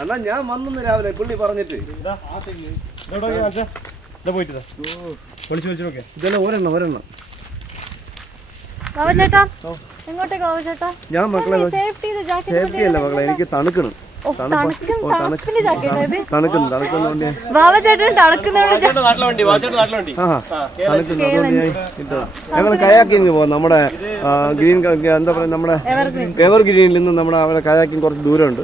അണ്ണാ ഞാൻ വന്നു രാവിലെ പുള്ളി പറഞ്ഞിട്ട് ഇതെല്ലാം ഒരെണ്ണം ഞാൻ മക്കളെ സേഫ്റ്റി അല്ല മക്കളെ എനിക്ക് തണുക്കണം ഞങ്ങൾ കയാക്കിങ് പോവാം നമ്മുടെ ഗ്രീൻ എന്താ പറയാ നമ്മുടെ എവർ ഗ്രീനിൽ നിന്ന് നമ്മുടെ അവിടെ കയാക്കിങ് കുറച്ച് ദൂരമുണ്ട്.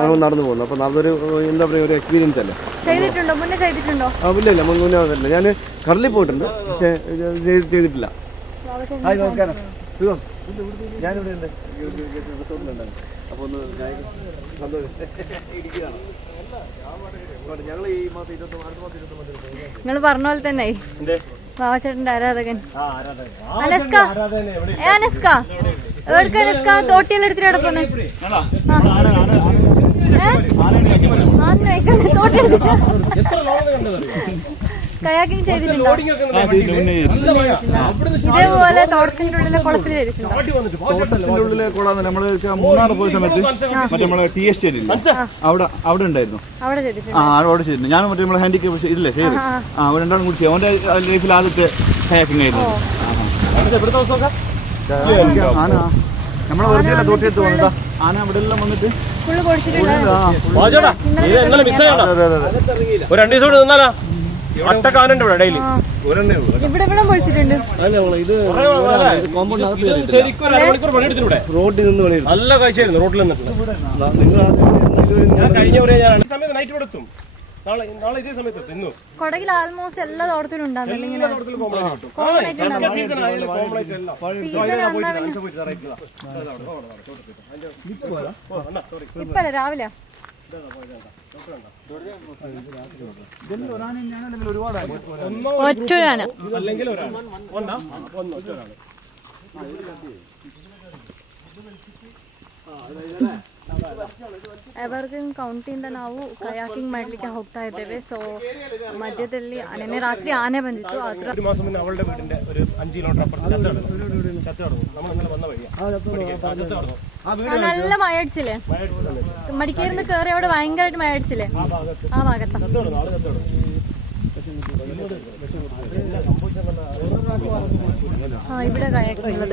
ഞങ്ങൾ നടന്നു പോകുന്നു. അപ്പൊ അതൊരു എന്താ പറയാ ഒരു എക്സ്പീരിയൻസ് അല്ലേ. ഇല്ല മുന്നേ വന്നിട്ടില്ല. ഞാൻ കടലിൽ പോയിട്ടുണ്ട് പക്ഷെ ചെയ്തിട്ടില്ല. ഹായ് നമസ്കാരം. സുഖം. ഞാനിവിടെ ഉണ്ട് റിസോർട്ടിലുണ്ടായിരുന്നു. അപ്പൊ ഒന്ന് നിങ്ങൾ പറഞ്ഞ പോലെ തന്നെ ബാബാച്ചേട്ടന്റെ ആരാധകൻ അനസ്ക തോട്ടിയെല്ലാം എടുത്തിട്ട് കിടക്കുന്നേ കയാക്കിങ് ചെയ്തിട്ടുണ്ടോ? ഇതേപോലെ തോട്ടത്തിന്റെ ഉള്ളിലെ കുളത്തിൽ ചെയ്തിട്ടുണ്ടോ? തോട്ടത്തിന്റെ ഉള്ളിലെ കുളം നമ്മള് മൂന്നാർ പോയ സമയത്ത് മറ്റേ നമ്മളെ ടി എസ്റ്റേറ്റ് ഇല്ല അവിടെ ഉണ്ടായിരുന്നു. അവിടെ ചെയ്തിട്ടുണ്ട്. ഞാൻ മറ്റേ നമ്മളെ ഹാൻഡിക്യാപ്പ് ഇല്ലേ ശരി അവർ രണ്ടാളും കൂടി ചെയ്യും. അവന്റെ ലൈഫിൽ ആദ്യത്തെ കയാക്കിങ് ആയിരുന്നു. ആന നമ്മളെ വെറുതെ തോട്ടിയെടുത്ത് വന്നതാ. ആന അവിടെ എല്ലാം വന്നിട്ട് റോഡിൽ നിന്ന് നല്ല കാഴ്ചയായിരുന്നു. റോഡിൽ നിന്നിട്ട് ഞാൻ കഴിഞ്ഞ സമയത്ത് നൈറ്റ് ഇവിടെ എത്തും. നാളെ ഇതേ സമയത്ത് കൊടകിൽ ആൾമോസ്റ്റ് എല്ലാ തോട്ടത്തിലും ഉണ്ടാകുന്നില്ല. ഇപ്പല്ലേ രാവിലെ ഒറ്റൊരാന അല്ലെങ്കിൽ ഒരാണ് ಎವರ್ಗ್ರೀನ್ ಕೌಂಟಿಂದ ನಾವು ಕಯಾಕಿಂಗ್ ಮಾಡ್ಲಿಕ್ಕೆ ಹೋಗ್ತಾ ಇದ್ದೇವೆ. ಸೊ ಮಧ್ಯದಲ್ಲಿ ನೆನ್ನೆ ರಾತ್ರಿ ಆನೆ ಬಂದಿತ್ತು. ഒരു മാസം മുന്നേ അവളുടെ വീടിന്റെ ഒരു 5 കിലോമീറ്റർ അപ്പുറത്ത് നല്ല മഴ അടിച്ചില്ലേ? മടിക്കേരിന്ന് കേറി അവിടെ ഭയങ്കരമായിട്ട് മഴ അടിച്ചില്ലേ? ആ ഭാഗത്താ ഇവിടെ കയാക്കിംഗ്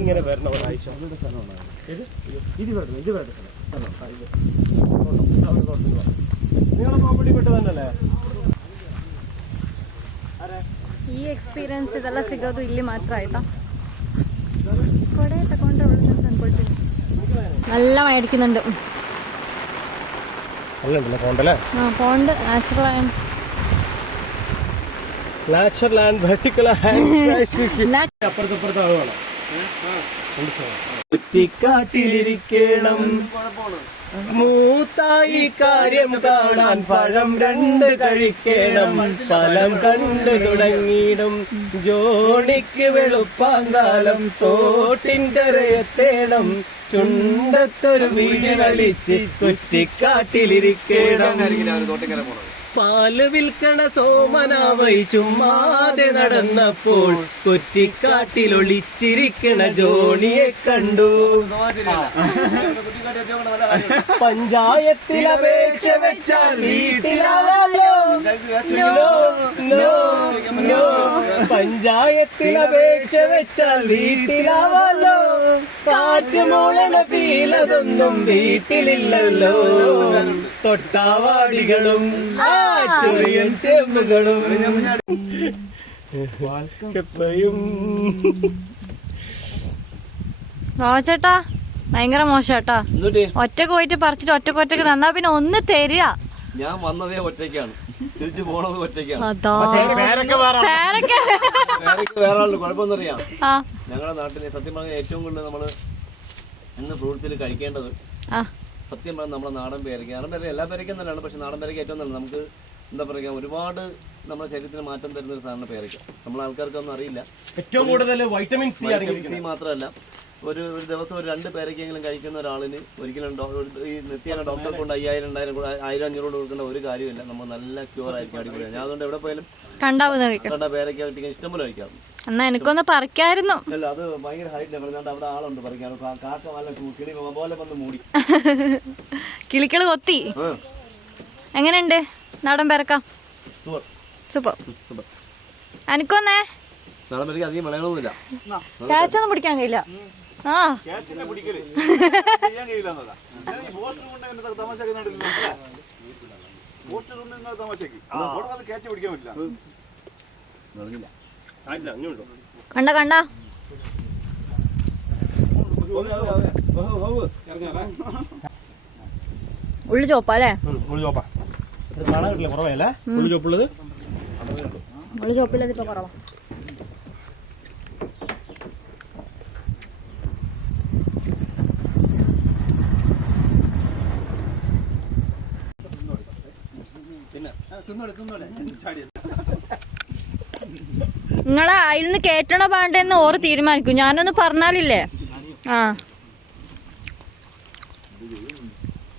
ഇങ്ങനെ വരണ ഒരാഴ്ച ಈ ಎಕ್ಸ್ಪೀರಿಯನ್ಸ್ ಇದೆಲ್ಲ ಸಿಗೋದು ಇಲ್ಲಿ ಮಾತ್ರ ಆಯ್ತಾ. ಕೊಡೆ ತಗೊಂಡ್ರೆ ಒಳ್ಳೆದಂತ ಅನ್ಕೊಳ್ತೀನಿ. നല്ല മഴ അടിക്കുന്നുണ്ട്. പോണ്ട് നാച്ചുറൽ ആൻഡ് വെർട്ടിക്കൽ കുറ്റിക്കാട്ടിലിരിക്കണം സ്മൂത്തായി കാര്യം കാണാൻ പഴം 2 കഴിക്കണം. ഫലം കണ്ടു തുടങ്ങിയിടും ജോണിക്ക് വെളുപ്പാങ്കാലം തോട്ടിന്റെ രയത്തേണം. ചുണ്ടത്തൊരു വീട് കളിച്ച് കുറ്റിക്കാട്ടിലിരിക്കണം. പാല് വിൽക്കണ സോമനാവൈ ചുമ്മാതെ നടന്നപ്പോൾ കുറ്റിക്കാട്ടിലൊളിച്ചിരിക്കണ ജോണിയെ കണ്ടു. പഞ്ചായത്തിൽ അപേക്ഷ വെച്ചാൽ വീട്ടിലാവാലോ. പഞ്ചായത്തിൽ അപേക്ഷ വെച്ചാൽ വീട്ടിലാവാലോ. കാറ്റ് മൂളണ ഫീലതൊന്നും വീട്ടിലില്ലല്ലോ. തൊട്ടാവാടികളും ചെറിയ തേമ്പുകളും ചേട്ടാ ഭയങ്കര മോശാട്ടാ. ഒറ്റക്ക് പോയിട്ട് പറിച്ചിട്ട് ഒറ്റക്ക് തന്നാ പിന്നെ ഒന്ന് തരിക. ഞാൻ വന്നതേ ഒറ്റയ്ക്കാണ്, തിരിച്ചു പോണത് ഒറ്റയ്ക്കാണ്. വേറെ ആളുണ്ട്. കുഴപ്പമൊന്നറിയാം, ഞങ്ങളുടെ നാട്ടിലെ സത്യം പറഞ്ഞാൽ ഏറ്റവും കൂടുതൽ നമ്മള് ഇന്ന് ഫ്രൂട്ട്സിൽ കഴിക്കേണ്ടത് സത്യം പറഞ്ഞാൽ നമ്മുടെ നാടൻ പേരയ്ക്ക. നാടൻ പേരയ്ക്ക എല്ലാ പേരയ്ക്കും നല്ലതാണ്, പക്ഷെ നാടൻ പേരയ്ക്ക ഏറ്റവും നല്ലത്. നമുക്ക് എന്താ പറയുക, ഒരുപാട് നമ്മുടെ ശരീരത്തിന് മാറ്റം തരുന്ന ഒരു സാധനം പേരയ്ക്ക. നമ്മളെ ആൾക്കാർക്കൊന്നും അറിയില്ല. ഏറ്റവും കൂടുതൽ വൈറ്റമിൻ സി മാത്രമല്ല, ഒരു ദിവസം ഒരു 2 പേരയ്ക്കെങ്കിലും കഴിക്കുന്ന ഒരാളിന് ഒരിക്കലും ഈ നിത്യേന ഡോക്ടറെ കൊണ്ട് 1000-500 കൊടുക്കേണ്ട ഒരു കാര്യമില്ല. നമ്മൾ നല്ല ക്യൂർ ആയിരിക്കും, അടിപൊളിയാണ്. ഞാൻ അതുകൊണ്ട് എവിടെ പോയാലും കണ്ട പേരയ്ക്ക ഇഷ്ടംപോലെ കഴിക്കാം. എന്നാ എനിക്കൊന്ന് പറിക്കായിരുന്നു. അല്ല അത് ഭയങ്കര ഹൈറ്റ് ലെവൽ. അവിടെ ആളുണ്ട് പറിക്കാൻ. കാക്ക വല്ല കിളി പോലെ വന്ന് മൂടി. കിളിക്കള് കൊത്തി. എങ്ങനെയുണ്ട് നാടൻ പേരക്ക? സൂപ്പർ. എനിക്കൊന്നേ നാടൻ പേരക്ക അധികം വിളയണമെന്നില്ല. കാച്ചൊന്നും പിടിക്കാൻ കഴിയില്ല. ആ കണ്ട കണ്ട ഉള്ളു ചോപ്പല്ലേ? ഉള്ളു ചോപ്പാ കാണാൻ കിട്ടില്ല, കുറവല്ലേ ഉള്ളു ചോപ്പുള്ളത്? ഉള്ളു ചോപ്പില്ലത് ഇപ്പൊ കുറവാ. നിങ്ങളെ അതിൽ കേട്ടണോ പാണ്ടെന്ന് ഓറ് തീരുമാനിക്കും. ഞാനൊന്ന് പറഞ്ഞാലില്ലേ? ആ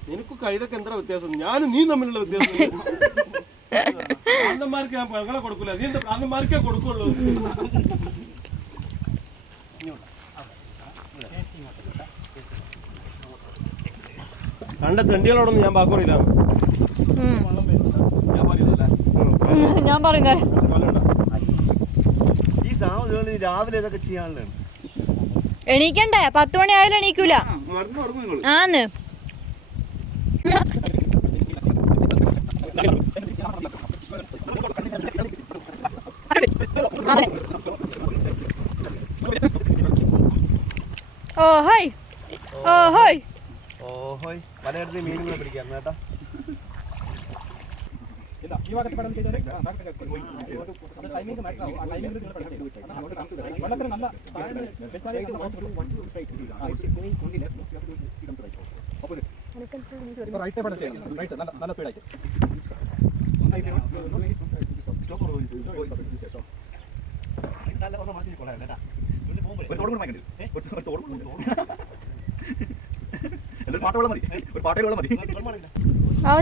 നിനക്ക് കൈതൊക്കെ എന്താ വ്യത്യാസം? ഞാനും നീ തമ്മിലുള്ള വ്യത്യാസം. പ്രാന്തന്മാർക്ക് ഞാൻ പെങ്ങളെ കൊടുക്കൂല, നീ എന്താ പ്രാന്തന്മാർക്കേ കൊടുക്കുള്ളൂ. കണ്ട തെണ്ടികളോടൊന്നും ഞാൻ പാക്കോറില്ല. ഞാൻ പറയുന്നേ ഈ സാധനം രാവിലെ ഇതൊക്കെ ചെയ്യാനുള്ളതാണ്. എണീക്കണ്ടേ? 10 മണി ആയാലും എണീക്കൂല. ആന്ന് ഓഹോയ് ഓഹോയ് ഓഹോയ് പലയിടത്ത് മീനുകളെ പിടിക്കാം കേട്ടാ.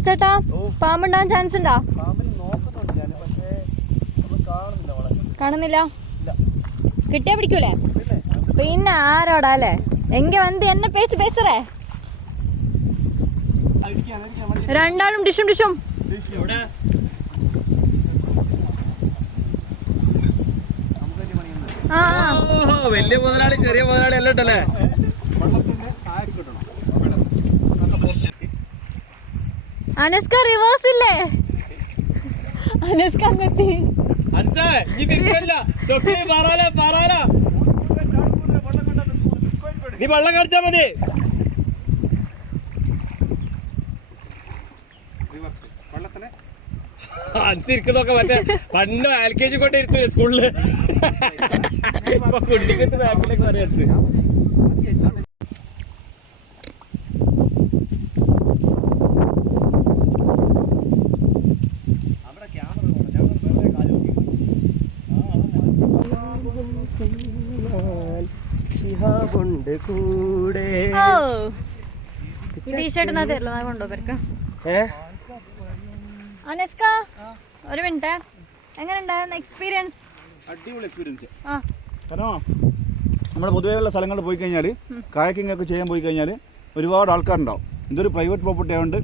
ചേട്ടാ പാമ്പുണ്ടാവാൻ ചാൻസ് ഉണ്ടോ? കാണുന്നില്ല. കിട്ടിയാ പിടിക്കൂലേ? പിന്നെ ആരോടാ അല്ലേ? എങ്ക വന്ന് എന്നെ പേച്ച് പേസറേ. രണ്ടാളും ഡിഷും ഡിഷും. വലിയ മുതലാളി ചെറിയ മുതലാളി എല്ലാം ഉണ്ടല്ലേ? അനസ്ക റിവേഴ്സ് ഇല്ലേ? അനസ്ക അങ്ങെത്തി. നീ വെള്ളം കാണിച്ചാ മതി. അനുസരിക്കുന്നൊക്കെ മറ്റേ പണ്ട് LKG കൊണ്ടേ ഇരുത്തു സ്കൂളില്. ഇപ്പൊ കുട്ടിക്കത്ത് ബാക്കിലേക്ക് പറയാ. കൂടെ ടീഷർട്ട് തരില്ല കൊണ്ടോ പേർക്ക്. അനസ്ക ഒരു മിനിറ്റ്, എങ്ങനെ ഉണ്ടായിരുന്നു എക്സ്പീരിയൻസ്? അടിപൊളി എക്സ്പീരിയൻസ്. നമ്മുടെ പൊതുവെയുള്ള സ്ഥലങ്ങളിൽ പോയി കഴിഞ്ഞാൽ കായക്കിംഗ് ഒക്കെ ചെയ്യാൻ പോയി കഴിഞ്ഞാൽ ഒരുപാട് ആൾക്കാരുണ്ടാവും. ഇതൊരു പ്രൈവറ്റ് പ്രോപ്പർട്ടി ആയതുകൊണ്ട്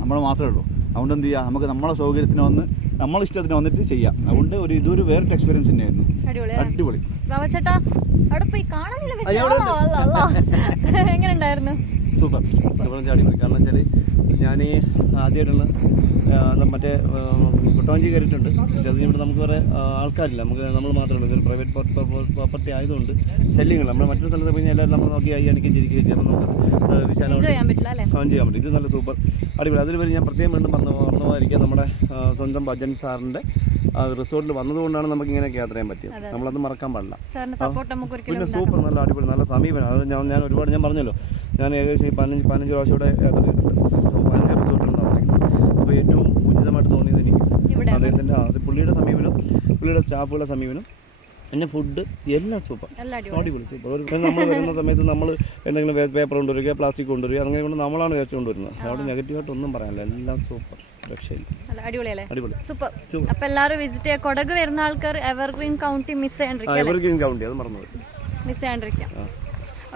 നമ്മൾ മാത്രമേ ഉള്ളൂ. അതുകൊണ്ട് എന്ത് ചെയ്യുക, നമുക്ക് നമ്മളെ സൗകര്യത്തിന് വന്ന് നമ്മളെ ഇഷ്ടത്തിന് വന്നിട്ട് ചെയ്യാം. അതുകൊണ്ട് ഇതൊരു വേറിട്ട എക്സ്പീരിയൻസ് തന്നെയായിരുന്നു. അടിപൊളി. ചേട്ടാ അവിടെ പോയി കാണാനില്ല. എങ്ങനെ ഉണ്ടായിരുന്നു? സൂപ്പർ. അടിപൊളി. കാരണം വെച്ചാൽ ഞാൻ ആദ്യമായിട്ടുള്ള മറ്റേ കൊട്ടവഞ്ചി കയറിയിട്ടുണ്ട്. പക്ഷേ അതിനിവിടെ നമുക്ക് വേറെ ആൾക്കാരില്ല, നമ്മൾ മാത്രമേ ഉള്ളൂ. ഇതൊരു പ്രൈവറ്റ് പ്രോപ്പർട്ടി ആയതുകൊണ്ട് ശല്യങ്ങൾ. നമ്മൾ മറ്റൊരു സ്ഥലത്ത് കഴിഞ്ഞാൽ എല്ലാവരും നമ്മൾ നോക്കി അണിക്കും ചിരിക്കുകയും ചെയ്യാം, നമുക്ക് വിശാലമായിട്ട് ചെയ്യാൻ പറ്റും. ഇത് നല്ല സൂപ്പർ അടിപൊളി. അതിൽ വരെ ഞാൻ പ്രത്യേകം വീണ്ടും പറഞ്ഞതായിരിക്കാം, നമ്മുടെ സ്വന്തം ഭജൻ സാറിൻ്റെ റിസോർട്ടിൽ വന്നതുകൊണ്ടാണ് നമുക്ക് ഇങ്ങനെയൊക്കെ യാത്ര ചെയ്യാൻ പറ്റിയത്. നമ്മളത് മറക്കാൻ പാടില്ല. പിന്നെ സൂപ്പർ, നല്ല അടിപൊളി, നല്ല സമീപനം. അത് ഞാൻ ഒരുപാട് ഞാൻ പറഞ്ഞല്ലോ, ഞാൻ ഏകദേശം 15 പ്രാവശ്യം ഇവിടെ യാത്ര ചെയ്തിട്ടുണ്ട്. 15 റിസോർട്ടിലാണ് താമസിക്കുന്നത്. അപ്പോൾ ഏറ്റവും ഉചിതമായിട്ട് തോന്നിയത് എനിക്ക് അദ്ദേഹത്തിൻ്റെ പുള്ളിയുടെ സമീപനം, പുള്ളിയുടെ സ്റ്റാഫുകളുടെ സമീപനം, പിന്നെ ഫുഡ് എല്ലാം സൂപ്പർ, അടിപൊളി സൂപ്പർ. നമ്മൾ വരുന്ന സമയത്ത് നമ്മൾ എന്തെങ്കിലും പേപ്പർ കൊണ്ടുവരിക, പ്ലാസ്റ്റിക് കൊണ്ടുവരിക, അങ്ങനെ കൊണ്ട് നമ്മളാണ് വേസ്റ്റ് കൊണ്ടുവരുന്നത്. അവിടെ നെഗറ്റീവായിട്ട് ഒന്നും പറയാനില്ല, എല്ലാം സൂപ്പർ. രക്ഷയില്ല. അല്ല അടിപൊളിയല്ലേ? അടിപൊളി. സൂപ്പർ. അപ്പൊ എല്ലാവരും വിസിറ്റ് ചെയ്യാം. കൊടക് വരുന്ന ആൾക്കാർ എവർഗ്രീൻ കൗണ്ടി മിസ് ചെയ്യാണ്ടിരിക്കാം. എവർഗ്രീൻ കൗണ്ടി അത് മറന്നുപോയി. മിസ് ചെയ്യാണ്ടിരിക്കാം.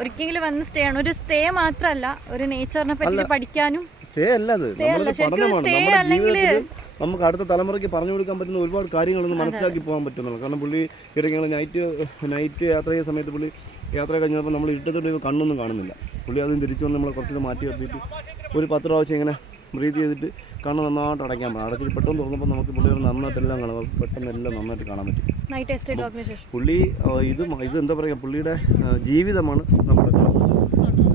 ഒരിക്കലും വന്ന് സ്റ്റേ ആണ്. ഒരു സ്റ്റേ മാത്രല്ല, ഒരു നേച്ചറിനെ പറ്റി പഠിക്കാനും. സ്റ്റേ അല്ല അത്, നമ്മുടെ പഠനമാണ്. നമ്മുടെ ജീവിതത്തിൽ നമുക്ക് അടുത്ത തലമുറയ്ക്ക് പറഞ്ഞു കൊടുക്കാൻ പറ്റുന്ന ഒരുപാട് കാര്യങ്ങളൊന്നും മനസ്സിലാക്കി പോകാൻ പറ്റുന്നുള്ളൂ. കാരണം പുള്ളി ഇടയ്ക്ക് നൈറ്റ് യാത്ര ചെയ്യുന്ന സമയത്ത് പുള്ളി യാത്ര കഴിഞ്ഞപ്പോൾ നമ്മൾ ഇരുട്ടത്തോട്ട് കണ്ണൊന്നും കാണുന്നില്ല. പുള്ളി അതും തിരിച്ചു വന്ന് നമ്മളെ കുറച്ച് മാറ്റി നിർത്തിയിട്ട് ഒരു 10 പ്രാവശ്യം ഇങ്ങനെ ബ്രീത്ത് ചെയ്തിട്ട് കണ്ണ് നന്നായിട്ട് അടയ്ക്കാൻ പറ്റും. അടച്ചിട്ട് പെട്ടെന്ന് തുറന്നപ്പോൾ നമുക്ക് പുള്ളി നന്നായിട്ടെല്ലാം കാണാം, പെട്ടെന്ന് എല്ലാം നന്നായിട്ട് കാണാൻ പറ്റും. പുള്ളി ഇത് എന്താ പറയുക, പുള്ളിയുടെ ജീവിതമാണ് നമ്മുടെ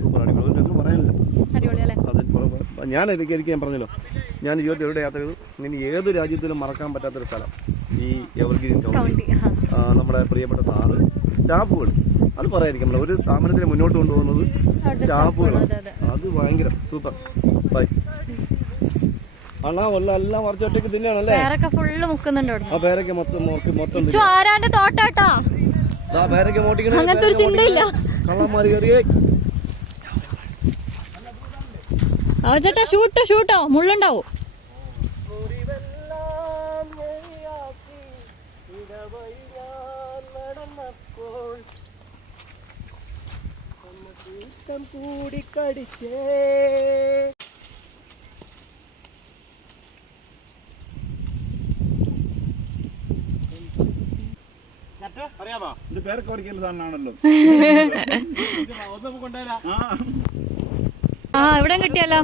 സൂപ്പർ അടിപൊളി. ഒന്നും പറയാനില്ല. അത് ഞാൻ പറഞ്ഞല്ലോ, ഞാൻ ജീവിതത്തിൽ എവിടെ യാത്ര ചെയ്തു, ഇനി ഏത് രാജ്യത്തിലും മറക്കാൻ പറ്റാത്തൊരു സ്ഥലം ഈ എവർഗ്രീൻ കൗണ്ടി. നമ്മുടെ പ്രിയപ്പെട്ട സാറ്, സ്റ്റാഫുകൾ, അത് പറയാതിരിക്കും. ഒരു സ്ഥാപനത്തിന് മുന്നോട്ട് കൊണ്ടുപോകുന്നത് സ്റ്റാഫുകളാണ്. അത് ഭയങ്കര സൂപ്പർ. ബൈ. എല്ലാം കുറച്ച് ഒറ്റയ്ക്ക് തിന്നാണല്ലേ? ആ പേരൊക്കെ മൊത്തം ആരാന്റെ തോട്ടാട്ടാ, പേരൊക്കെ മോട്ടിക്കണ അങ്ങനത്തെ ഒരു ചിന്തയില്ല. കള്ളന്മാര് കയറിയേ. ചേട്ടാ ഷൂട്ടോ മുള്ളുണ്ടാവും. അറിയാമോ ഇത് പേരൊക്കെ ഓടിക്കുന്ന സാധനമാണല്ലോ. ഇവിടെ കിട്ടിയല്ലോ.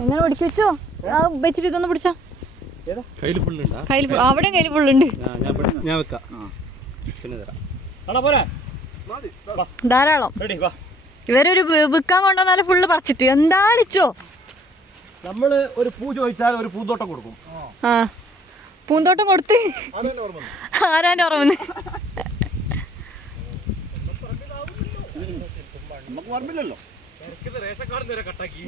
എങ്ങനെ പിടിക്കു വെച്ചോ? വെച്ചിട്ട് ഇതൊന്ന് പിടിച്ചോ. അവിടെ കയ്യിൽ പുള്ളുണ്ട്. ധാരാളം. ഇവരൊരു വിൽക്കാൻ കൊണ്ടുവന്നാലും ഫുള്ള് പറിച്ചിട്ട് എന്താണിച്ചോ. നമ്മള് ഒരു പൂ ചോദിച്ചാൽ ഒരു പൂന്തോട്ടം കൊടുക്കും. ആ പൂന്തോട്ടം കൊടുത്ത് ആരാന്റെ ഓർമ്മ നമുക്ക് ഓർമ്മയില്ലല്ലോ. റേഷൻ കാർഡ് കട്ടാക്കി.